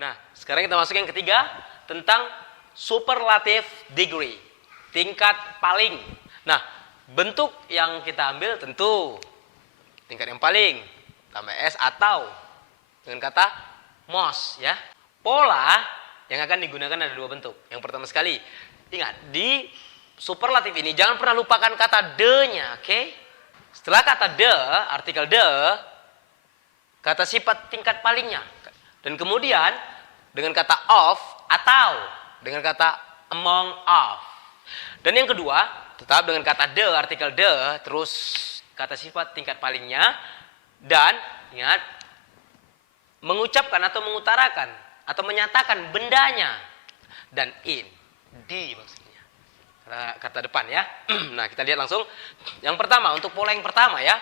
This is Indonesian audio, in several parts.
Nah, sekarang kita masuk yang ketiga tentang superlative degree, tingkat paling. Nah, bentuk yang kita ambil tentu tingkat yang paling tambah S atau dengan kata most ya. Pola yang akan digunakan ada dua bentuk. Yang pertama sekali, ingat di superlatif ini jangan pernah lupakan kata the-nya, oke? Setelah kata the, artikel the, kata sifat tingkat palingnya. Dan kemudian dengan kata of atau dengan kata among of. Dan yang kedua, tetap dengan kata the, artikel the, terus kata sifat tingkat palingnya. Dan ingat, mengucapkan atau mengutarakan atau menyatakan bendanya. Dan in, di maksudnya. Kata depan ya. Nah, kita lihat langsung. Yang pertama, untuk pola yang pertama ya.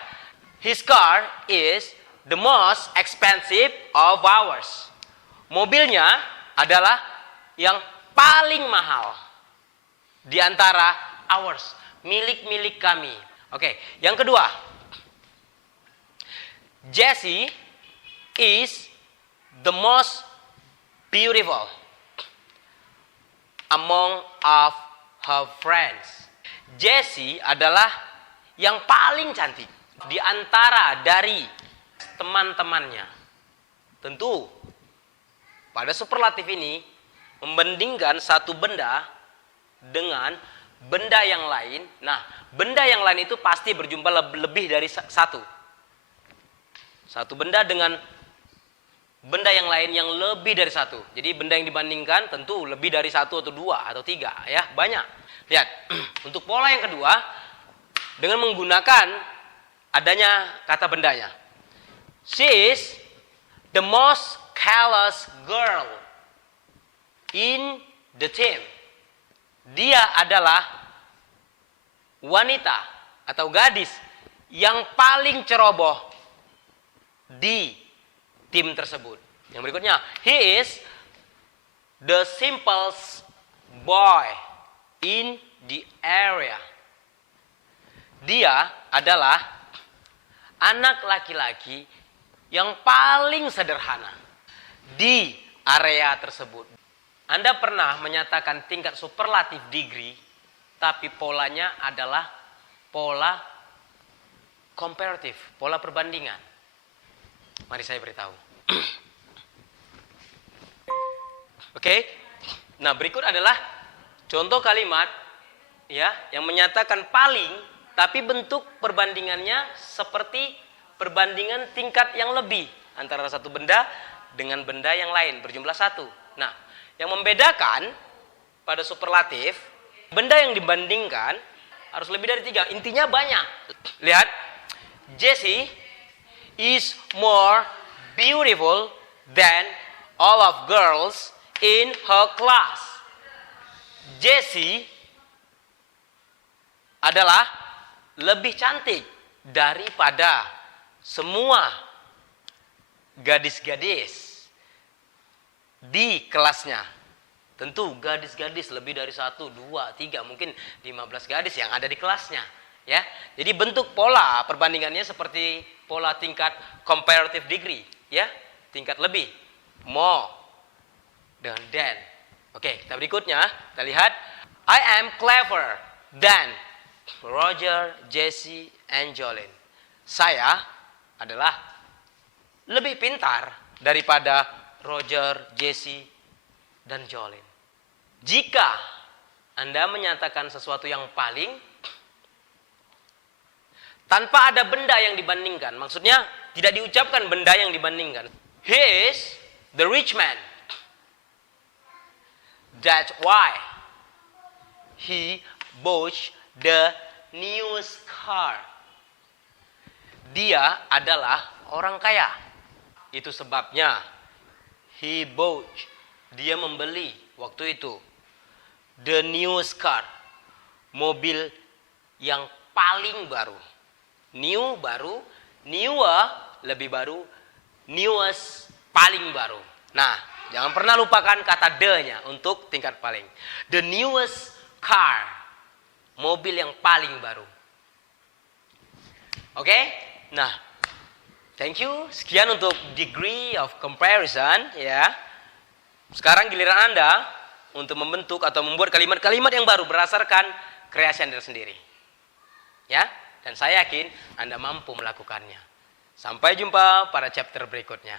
His car is the most expensive of ours. Mobilnya adalah yang paling mahal di antara ours, milik-milik kami. Oke, yang kedua. Jessie is the most beautiful among of her friends. Jessie adalah yang paling cantik di antara dari teman-temannya. Tentu pada superlatif ini membandingkan satu benda dengan benda yang lain. Nah, benda yang lain itu pasti berjumlah lebih dari satu. Satu benda dengan benda yang lain yang lebih dari satu. Jadi benda yang dibandingkan tentu lebih dari satu atau dua atau tiga ya, banyak. Lihat, untuk pola yang kedua dengan menggunakan adanya kata bendanya. She is the most careless girl in the team. Dia adalah wanita atau gadis yang paling ceroboh di tim tersebut. Yang berikutnya, he is the simplest boy in the area. Dia adalah anak laki-laki yang paling sederhana di area tersebut. Anda pernah menyatakan tingkat superlatif degree, tapi polanya adalah pola komparatif, pola perbandingan. Mari saya beritahu. Oke. Nah, berikut adalah contoh kalimat ya yang menyatakan paling, tapi bentuk perbandingannya seperti perbandingan tingkat yang lebih antara satu benda dengan benda yang lain berjumlah satu. Nah, yang membedakan pada superlatif, benda yang dibandingkan harus lebih dari 3. Intinya banyak. Lihat, Jessie is more beautiful than all of girls in her class. Jessie adalah lebih cantik daripada semua gadis-gadis di kelasnya. Tentu gadis-gadis lebih dari 1, 2, 3, mungkin 15 gadis yang ada di kelasnya. Ya, jadi bentuk pola perbandingannya seperti pola tingkat comparative degree, ya, tingkat lebih, more dengan than. Oke, kita berikutnya kita lihat, I am clever than Roger, Jessie, and Jolene. Saya adalah lebih pintar daripada Roger, Jessie, dan Jolene. Jika Anda menyatakan sesuatu yang paling tanpa ada benda yang dibandingkan, maksudnya tidak diucapkan benda yang dibandingkan. He is the rich man. That's why he bought the newest car. Dia adalah orang kaya. Itu sebabnya he bought, dia membeli waktu itu the newest car, mobil yang paling baru. New baru, newer lebih baru, newest paling baru. Nah, jangan pernah lupakan kata the-nya untuk tingkat paling. The newest car, mobil yang paling baru. Oke? Nah, thank you. Sekian untuk degree of comparison ya. Sekarang giliran Anda untuk membentuk atau membuat kalimat-kalimat yang baru berdasarkan kreasi Anda sendiri. Ya, dan saya yakin Anda mampu melakukannya. Sampai jumpa pada chapter berikutnya.